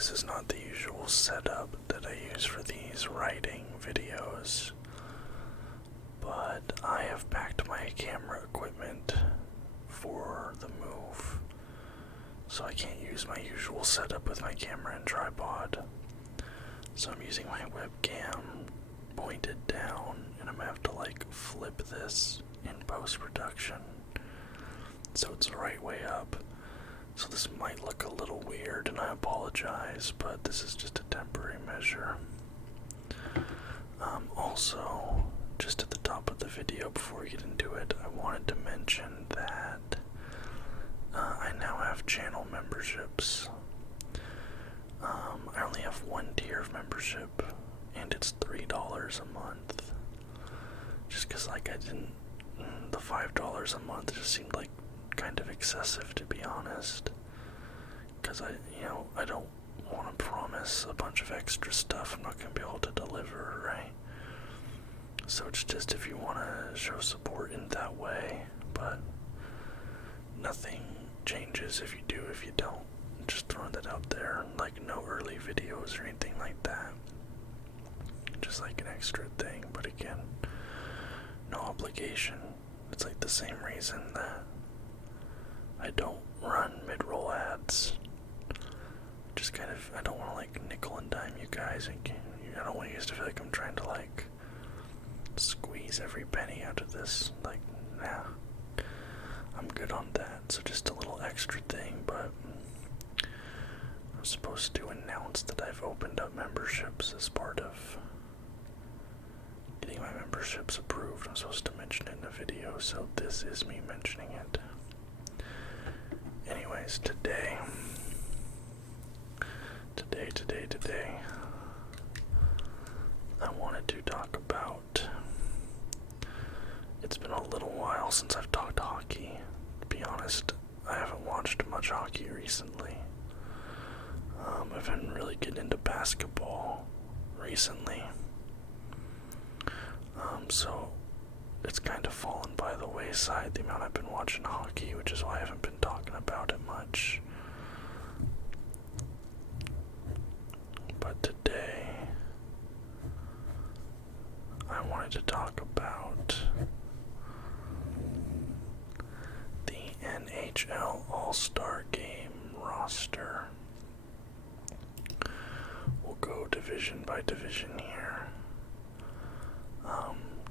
this is not the usual setup that I use for these writing videos, but I have packed my camera equipment for the move, so I can't use my usual setup with my camera and tripod. So I'm using my webcam pointed down, and I'm gonna have to flip this in post-production so it's the right way up. So this might look a little weird, and I apologize, but this is just a temporary measure. Also, just at the top of the video before we get into it, I wanted to mention that I now have channel memberships. I only have one tier of membership, and it's $3 a month. Just because, the $5 a month just seemed kind of excessive, to be honest. Because I don't want to promise a bunch of extra stuff I'm not going to be able to deliver, right? So it's just if you want to show support in that way, but nothing changes if you do, if you don't. Just throwing that out there, no early videos or anything like that. Just an extra thing, but again, no obligation. It's the same reason that I don't run mid-roll ads. Just I don't want to nickel and dime you guys, and I don't want you guys to feel like I'm trying to squeeze every penny out of this. Nah, I'm good on that. So just a little extra thing, but I'm supposed to announce that I've opened up memberships as part of getting my memberships approved. I'm supposed to mention it in a video, so this is me mentioning it. Anyways, today, I wanted to talk about, it's been a little while since I've talked hockey. To be honest, I haven't watched much hockey recently. I've been really getting into basketball recently. So it's kind of fallen by the wayside, the amount I've been watching hockey, which is why I haven't been talking about it much. But today, I wanted to talk about the NHL All-Star Game roster. We'll go division by division here.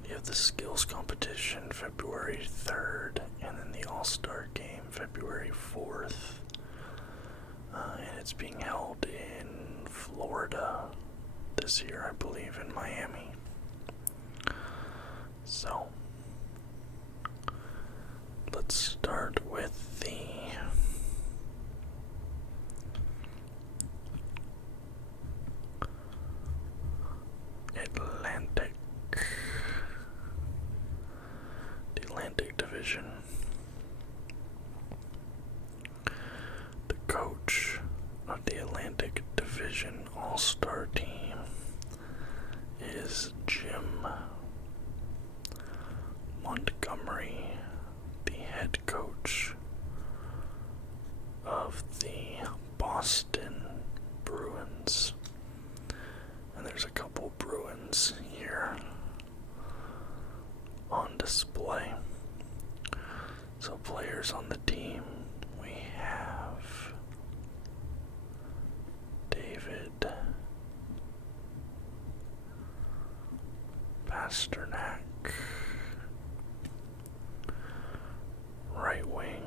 You have the skills competition February 3rd, and then the All-Star Game February 4th. And it's being held in Florida this year, I believe, in Miami. So, let's start with the Atlantic Division. The coach of the Atlantic Division All-Star team is Jim Montgomery, the head coach of the Boston Bruins. And there's a couple Bruins here on display. So players on the team, we have David Pasternak, right wing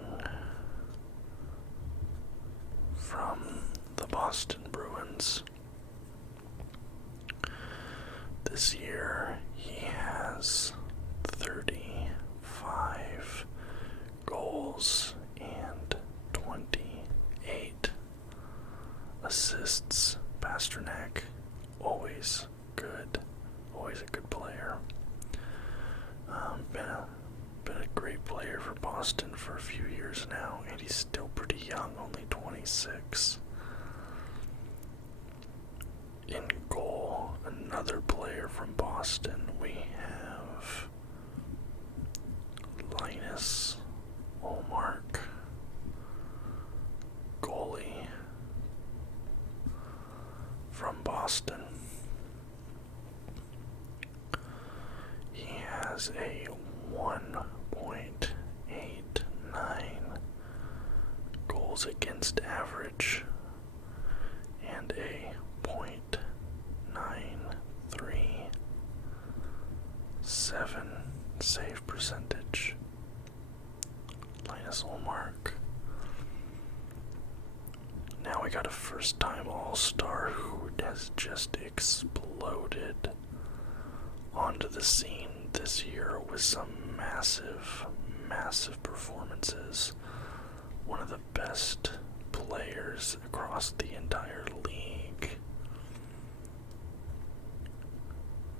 from the Boston Bruins. This year he has 35 goals and 28 assists. Pasternak, always good, always a good player. Been a great player for Boston for a few years now, and he's still pretty young, only 26. In goal, another player from Boston, we have Linus Ullmark, goalie. has a 1.89 goals against average and a .937 save percentage. Linus Ullmark. Now we got a first-time All-Star who has just exploded onto the scene this year with some massive performances. One of the best players across the entire league.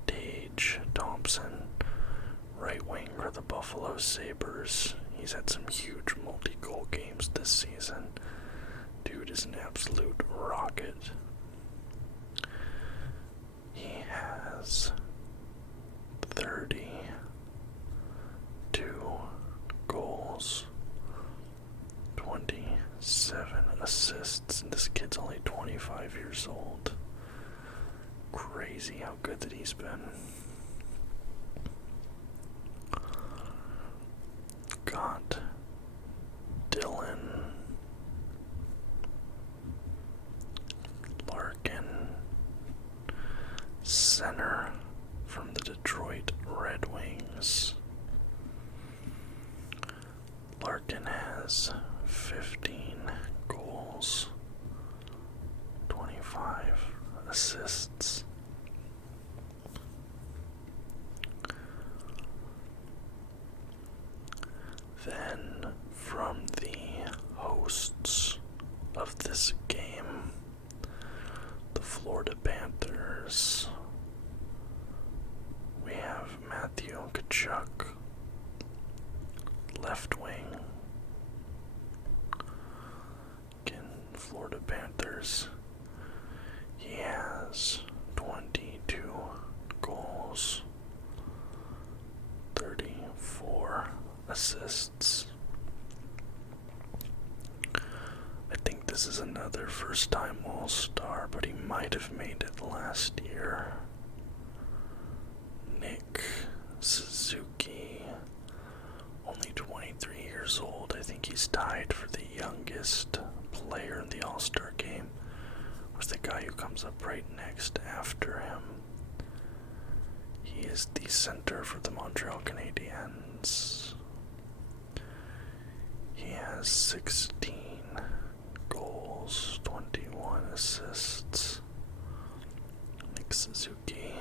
Tage Thompson, right wing for the Buffalo Sabres. He's had some huge multi-goal games this season. Dude is an absolute rocket. He has 32 goals, 27 assists, and this kid's only 25 years old. Crazy how good that he's been. Got Dylan Larkin, center from the Detroit Red Wings. Larkin has 15 goals, 25 assists. Then, from the hosts of this game, the Florida Panthers, we have Matthew Tkachuk, left wing. Again, Florida Panthers. He has 22 goals, 34 assists. I think this is another first-time All-Star, but he might have made it last year. Nick Suzuki, only 23 years old. I think he's tied for the youngest player in the All-Star game with the guy who comes up right next after him. He is the center for the Montreal Canadiens. He has 16 goals, 21 assists. Nick Suzuki.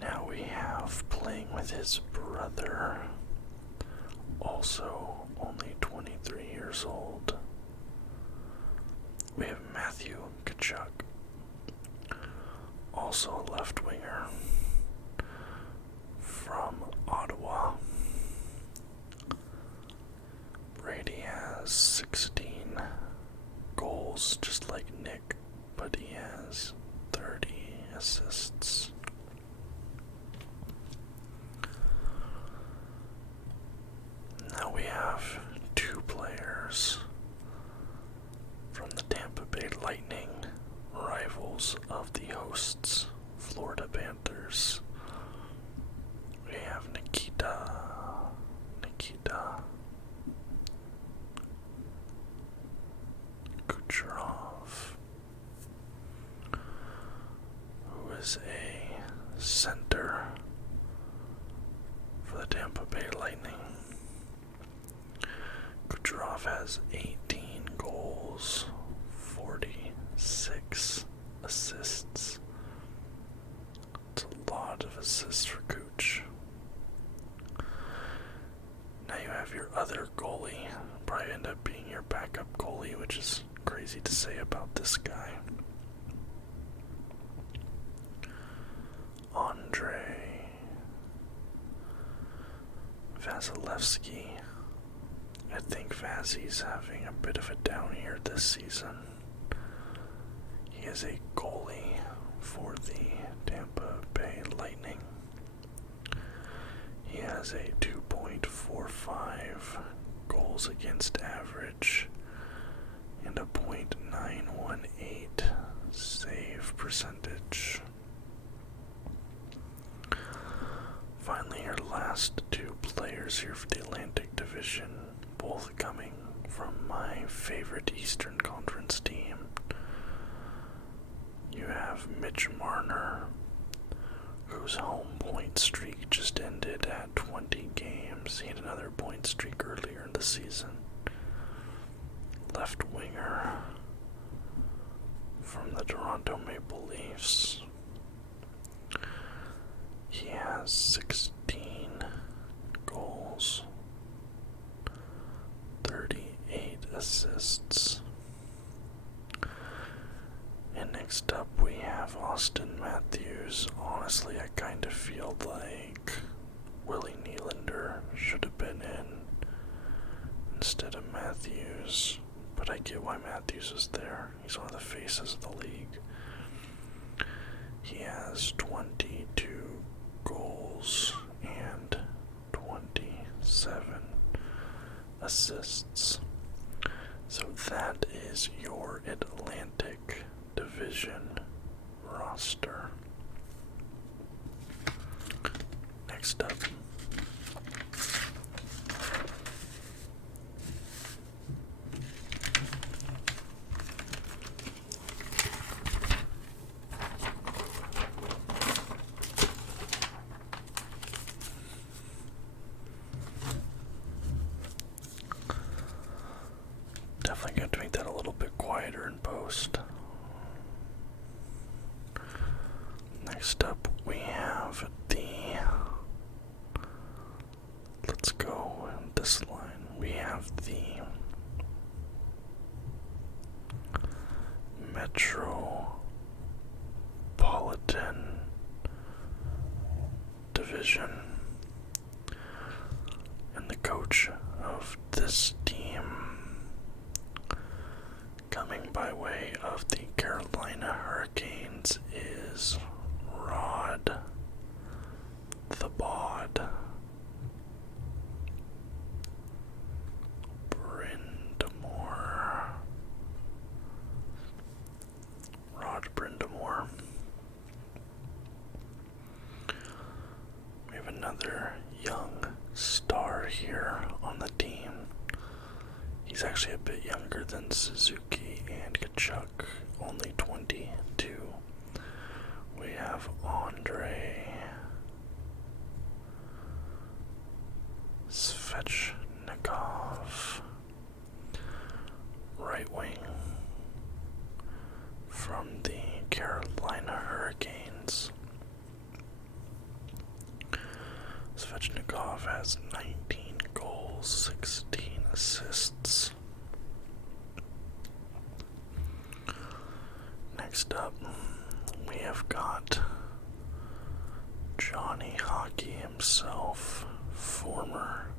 Now we have, playing with his brother, also only 23 years old, we have Matthew Tkachuk, also a left winger from Ottawa. Brady has 16 goals, just like Nick, but he has 30 assists. Now we have two players from the Tampa Bay Lightning, rivals of the hosts, Florida Panthers. We have Nikita Kucherov, who is a center for the Tampa Bay Lightning. Kucherov has 18 goals, 46 assists. It's a lot of assists for Cooch. Now you have your other goalie, probably end up being your backup goalie, which is crazy to say about this guy. Andre Vasilevsky. I think Vazzy's having a bit of a down year this season. He is a goalie for the Tampa Bay Lightning. He has a 2.45 goals against average and a .918 save percentage. your last two players here for the Atlantic Division, both coming from my favorite Eastern Conference team. You have Mitch Marner, whose home point streak just ended at 20 games. He had another point streak earlier in the season. Left winger from the Toronto Maple Leafs. He has 16 goals, 38 assists. And next up we have Austin Matthews. Honestly, I kind of feel like Willie Nylander should have been in instead of Matthews, but I get why Matthews is there. He's one of the faces of the league. He has 22 goals and 27 assists. So that is your Atlantic Division roster. Next up, definitely going to make that a little bit quieter in post. Next up, we have let's go in this line. We have the Metropolitan Division. And the coach of this team, coming by way of the Carolina Hurricanes, is Rod the Bod Brindamore. Rod Brindamore. We have another young star here on the team. He's actually a bit younger than Suzuki and Kachuk, only 22. We have Andrei Svechnikov, right wing from the Carolina Hurricanes. Svechnikov has 19 goals, 16 assists. Next up, we have got Johnny Hockey himself, former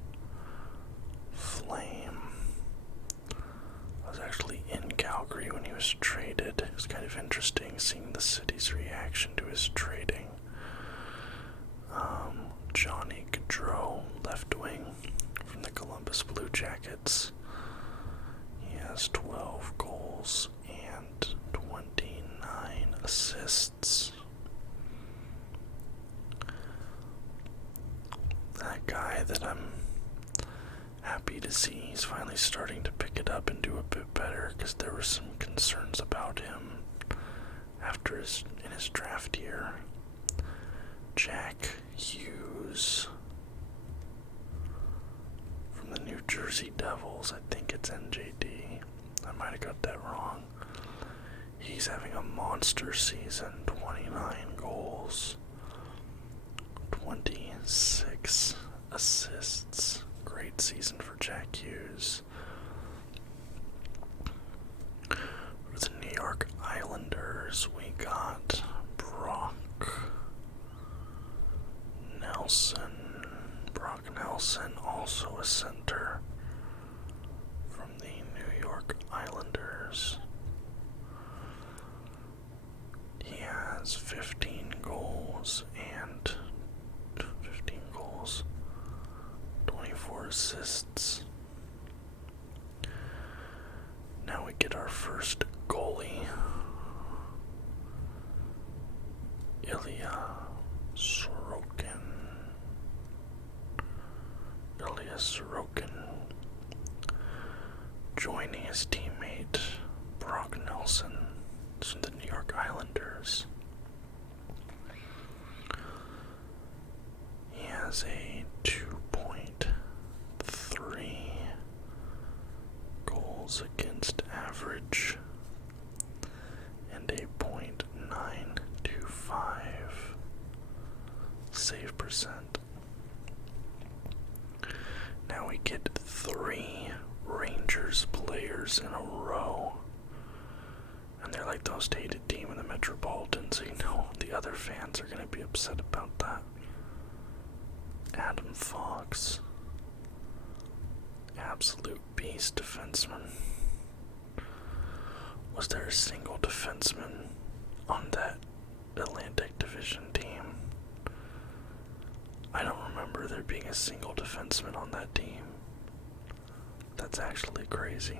Flame. I was actually in Calgary when he was traded. It was kind of interesting seeing the city's reaction to his trading. Johnny Gaudreau, left wing from the Columbus Blue Jackets. He has 12 goals and 29 assists. That guy that I'm happy to see he's finally starting to pick it up and do a bit better, because there were some concerns about him after in his draft year. Jack Hughes from the New Jersey Devils. I think it's NJD. I might have got that wrong. He's having a monster season. 29 goals, 26 assists. Great season for Jack Hughes. For the New York Islanders, we got Brock Nelson, also a center from the New York Islanders. He has 15 goals, 24 assists. Now we get our first goalie, Ilya Sorokin. Sorokin joining his teammate Brock Nelson from the New York Islanders. He has a 2.3 goals against average and a .925 save percent. Now we get 3 Rangers players in a row. And they're like the most hated team in the Metropolitan, so you know the other fans are going to be upset about that. Adam Fox. Absolute beast defenseman. Was there a single defenseman on that Atlantic Division team? I don't remember there being a single defenseman on that team. That's actually crazy.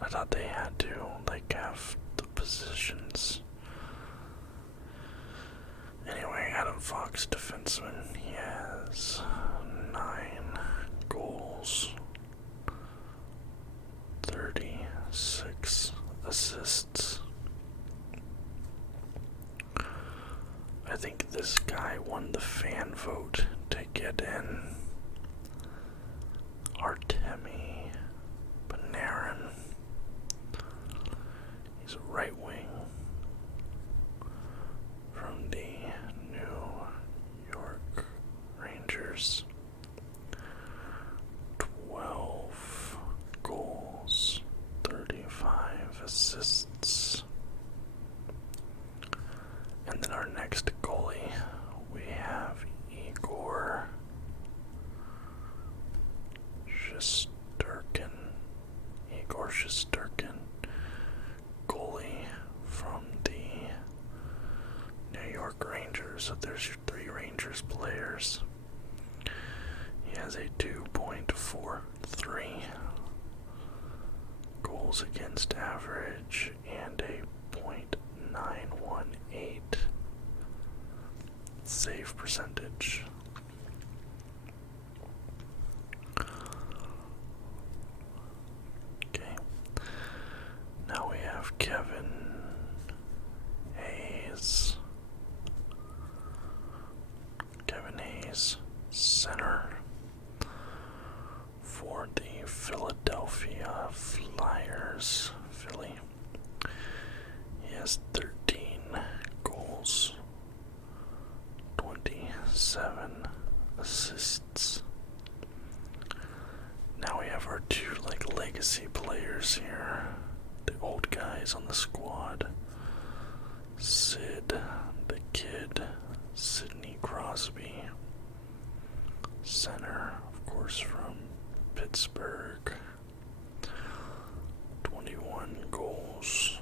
I thought they had to, like, have the positions. Anyway, Adam Fox, defenseman, he has 9 goals, 36 assists. I think this guy won the fan vote to get in. Artemi Panarin. He's a right wing from the New York Rangers. 12 goals, 35 assists. And then our next goalie, we have Igor Shesterkin, goalie from the New York Rangers. So there's your 3 Rangers players. He has a 2.43 goals against average and a .918 save percentage. Okay. Now we have Kevin Hayes. Center for the Philadelphia Flyers. Philly. He has 13 goals, 27 assists. Now we have our 2 legacy players here, the old guys on the squad. Sid the Kid, Sidney Crosby, center, of course, from Pittsburgh. 21 goals,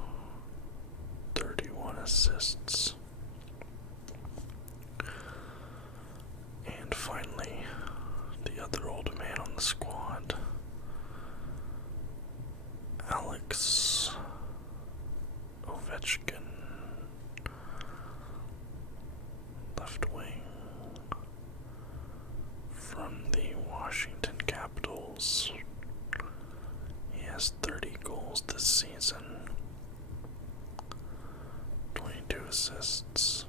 31 assists. And finally, the other old man on the squad, Alex Ovechkin, left wing from the Washington Capitals. He has 30 goals this season, 22 assists.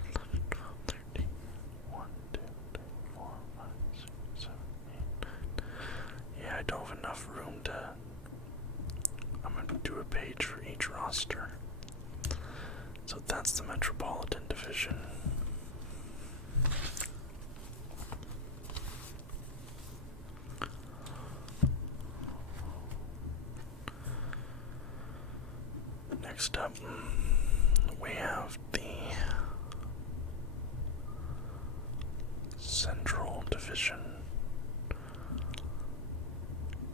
1, 2, 3, 4, 5, 6, 7, 8, 9. Yeah, I don't have enough room to. I'm going to do a page for each roster. So that's the Metropolitan Division. Next up, we have the Central Division.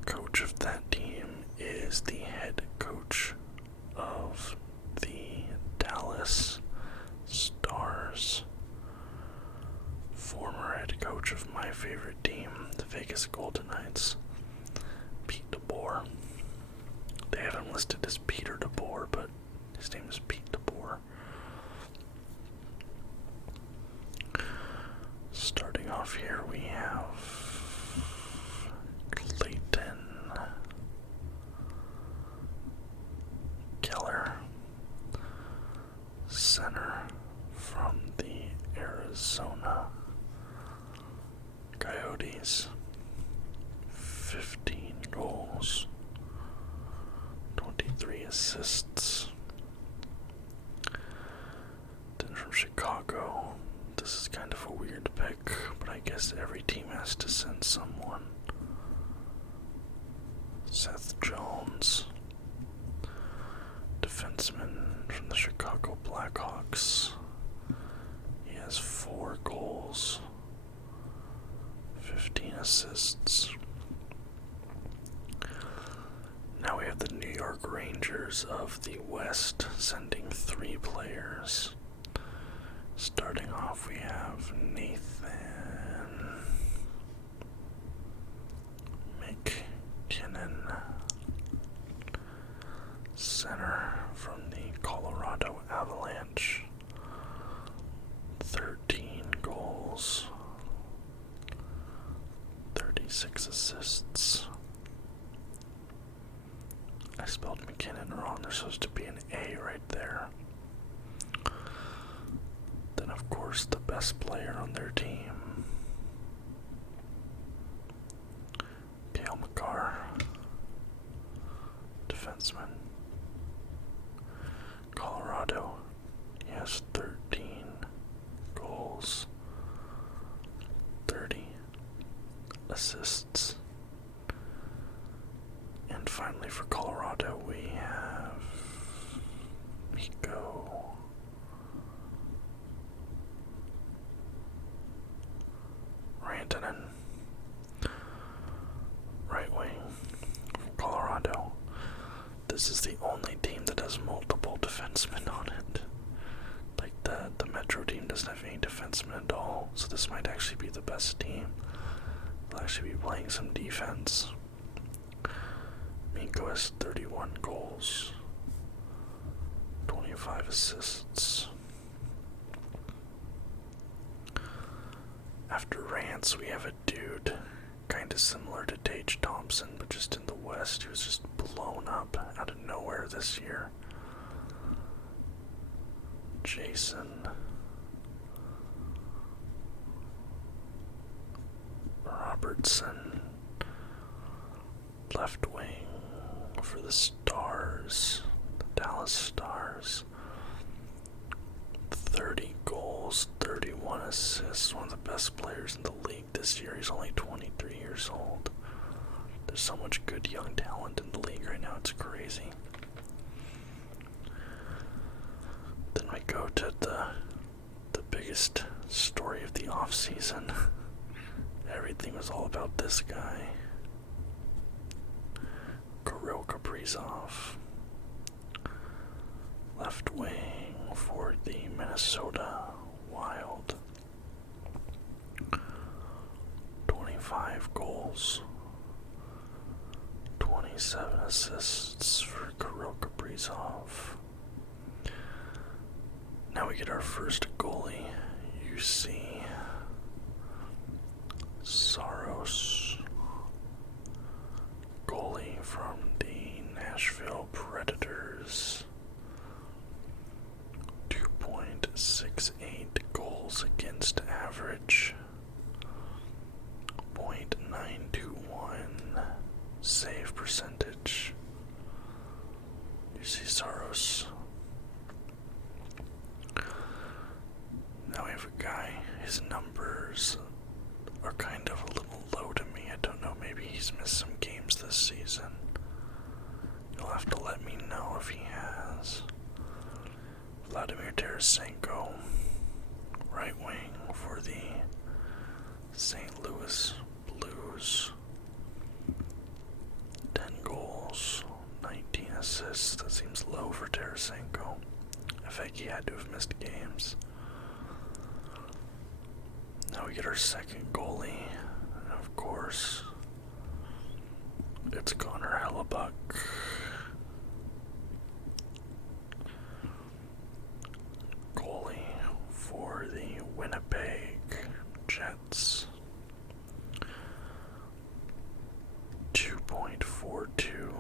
Coach of that team is the head coach of the Dallas Stars, former head coach of my favorite team, the Vegas Golden Knights, Pete DeBoer. They have him listed as Peter DeBoer, but his name is Pete DeBoer. center from the Arizona Coyotes. 15 goals, 23 assists. Then from Chicago, this is kind of a weird pick, but I guess every team has to send someone. Seth Jones, defenseman from the Chicago Blackhawks. He has 4 goals, 15 assists. Now we have the New York Rangers of the West sending 3 players. Starting off, we have Nathan McKinnon, center from the Colorado Avalanche. 13 goals, 36 assists. I spelled McKinnon wrong. There's supposed to be an A right there. Then, of course, the best player on their team, Cale Makar, defenseman. Colorado, he has 13 goals, 30 assists. And finally for Colorado, we have Mikko Rantanen, right wing from Colorado. This is the only team that has multiple defensemen on it. Like the Metro team doesn't have any defensemen at all, so this might actually be the best team. They'll actually be playing some defense. Mikko has 31 goals, 25 assists. After Rance, we have a dude kind of similar to Tage Thompson, but just in the West. He was just blown up out of nowhere this year. Jason Robertson, left wing for the Stars, the Dallas Stars. 30 goals, 31 assists, one of the best players in the league this year. He's only 23 years old. There's so much good young talent in the league right now, it's crazy. Then we go to the biggest story of the offseason. Everything was all about this guy, Kirill Kaprizov, left wing for the Minnesota Wild. 25 goals, 27 assists for Kirill Kaprizov. Now we get our first goalie, UC Saros, goalie from the Nashville Predators. 2.68 goals against average, .921 save percentage. You see Saros. Now we have a guy, his numbers are kind of a little low to me. I don't know, maybe he's missed some games this season. You'll have to let me know if he has. Vladimir Tarasenko, right wing for the St. Louis Blues. 10 goals, 19 assists. That seems low for Tarasenko. I think he had to have missed games. Now we get our second goalie, and of course, it's Connor Hellebuck. Goalie for the Winnipeg Jets. 2.42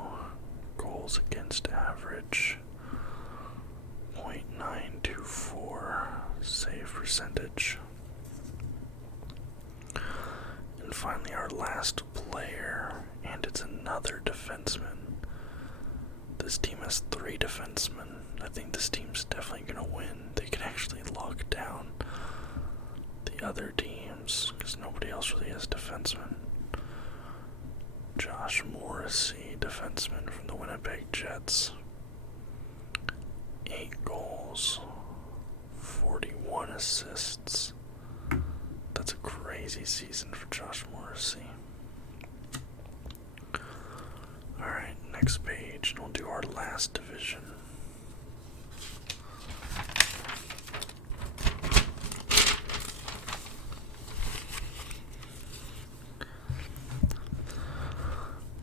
goals against average, .924 other teams, because nobody else really has defensemen. Josh Morrissey, defenseman from the Winnipeg Jets. 8 goals, 41 assists. That's a crazy season for Josh Morrissey. Alright, next page, and we'll do our last division.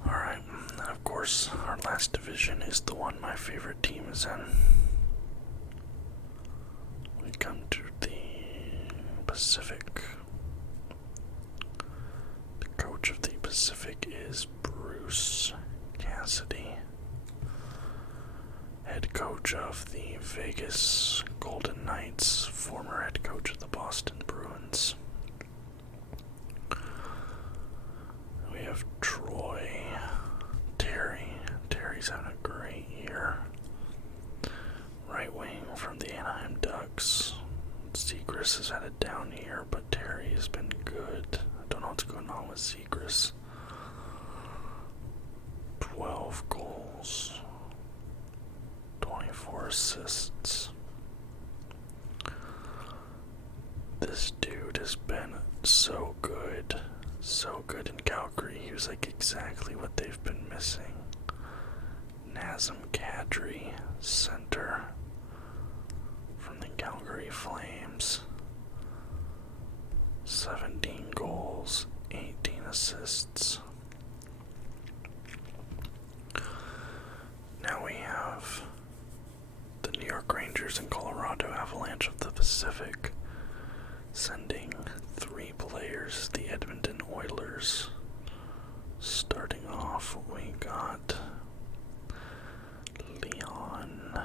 Alright, and of course, our last division is the one my favorite team is in. We come to the Pacific. The coach of the Pacific is Bruce Cassidy. Head coach of the Vegas Golden Knights, former head coach of the Boston Bruins. We have Troy Terry. Terry's having a great year. Right wing from the Anaheim Ducks. Zegras has had a down year, but Terry has been good. I don't know what's going on with Zegras. 12 goals, 24 assists. This dude has been so good in Calgary. He was like exactly what they've been missing. Nazem Kadri, center from the Calgary Flames. 17 goals, 18 assists. Now we have the New York Rangers and Colorado Avalanche of the Pacific sending 3 players, the Edmonton Oilers. Starting off, we got Leon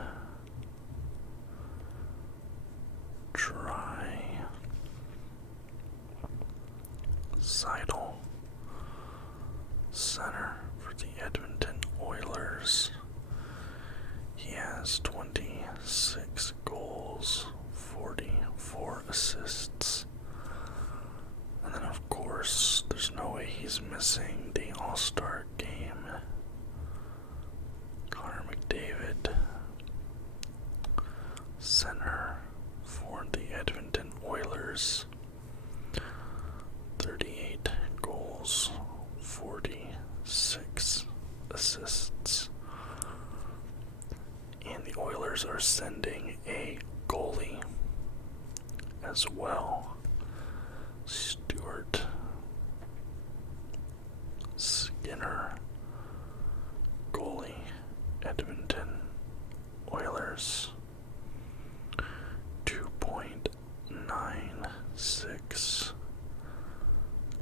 Seidel, center for the Edmonton Oilers. He has 26 goals, 44 assists. And then, of course, there's no way he's missing the All-Star game. Connor McDavid, center for the Edmonton Oilers. 38 goals, 46 assists. And the Oilers are sending a goalie as well. Stuart Skinner, goalie, Edmonton Oilers. 2.96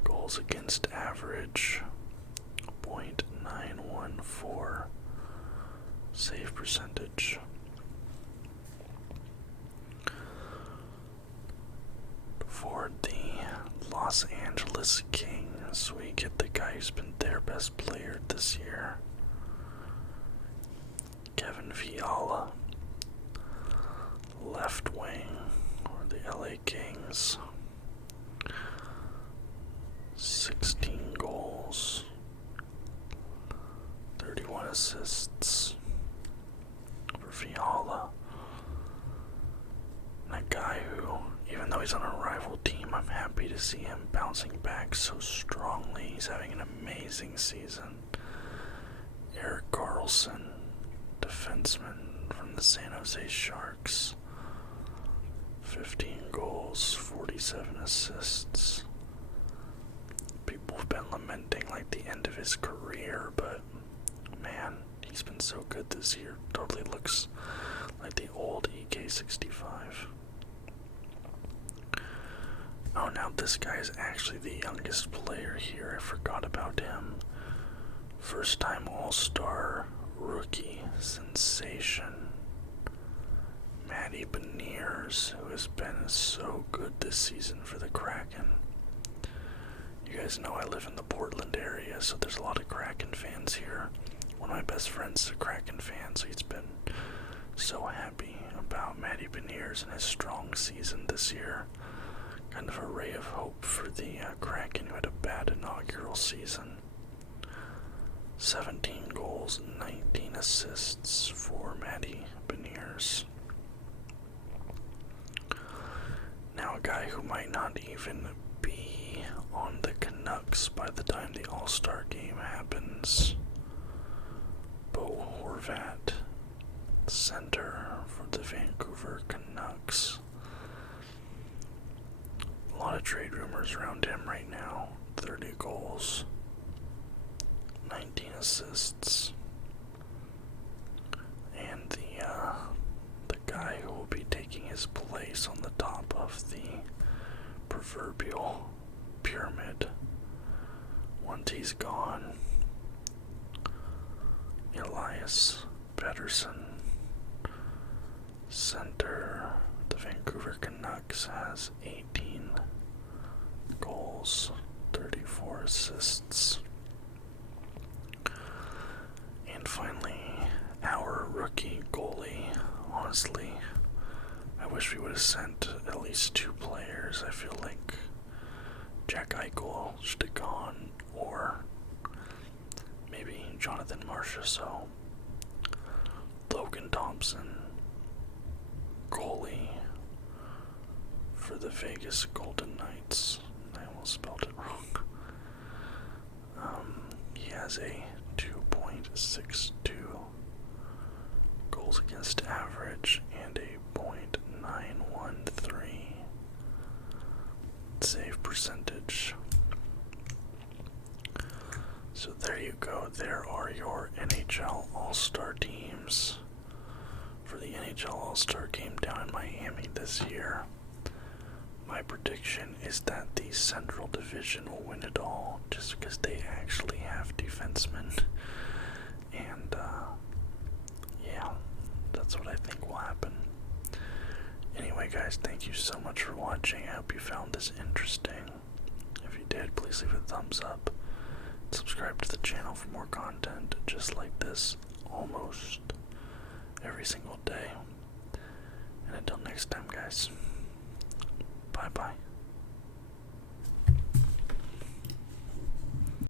goals against average, 0.914 save percentage. For the Los Angeles Kings, we get the guy who's been their best player this year, Kevin Fiala, left wing for the LA Kings. 16 goals, 31 assists for Fiala. And a guy who, even though he's on a rival team, I'm happy to see him bouncing back so strongly. He's having an amazing season. Erik Karlsson, defenseman from the San Jose Sharks. 15 goals, 47 assists. People have been lamenting like the end of his career, but man, he's been so good this year. Totally looks like the old EK65. Oh, now this guy is actually the youngest player here. I forgot about him. First time All-Star rookie sensation, Matty Beniers, who has been so good this season for the Kraken. You guys know I live in the Portland area, so there's a lot of Kraken fans here. One of my best friends is a Kraken fan, so he's been so happy about Matty Beniers and his strong season this year. kind of a ray of hope for the Kraken, who had a bad inaugural season. 17 goals, 19 assists for Matty Beniers. Now a guy who might not even be on the Canucks by the time the All-Star game happens. Bo Horvat, center for the Vancouver Canucks. A lot of trade rumors around him right now. 30 goals, 19 assists, and the guy who will be taking his place on the top of the proverbial pyramid once he's gone, Elias Pettersson, center. The Vancouver Canucks has 18 goals, 34 assists. And finally, our rookie goalie. Honestly, I wish we would have sent at least 2 players. I feel like Jack Eichel should have gone, or maybe Jonathan Marchessault. Logan Thompson, goalie for the Vegas Golden Knights. I almost spelled it wrong. He has a 2.62 goals against average and a .913 save percentage. So there you go. There are your NHL All-Star teams for the NHL All-Star game down in Miami this year. My prediction is that the Central Division will win it all, just because they actually have defensemen. And, yeah, that's what I think will happen. Anyway, guys, thank you so much for watching. I hope you found this interesting. If you did, please leave a thumbs up. Subscribe to the channel for more content just like this almost every single day. And until next time, guys, bye-bye.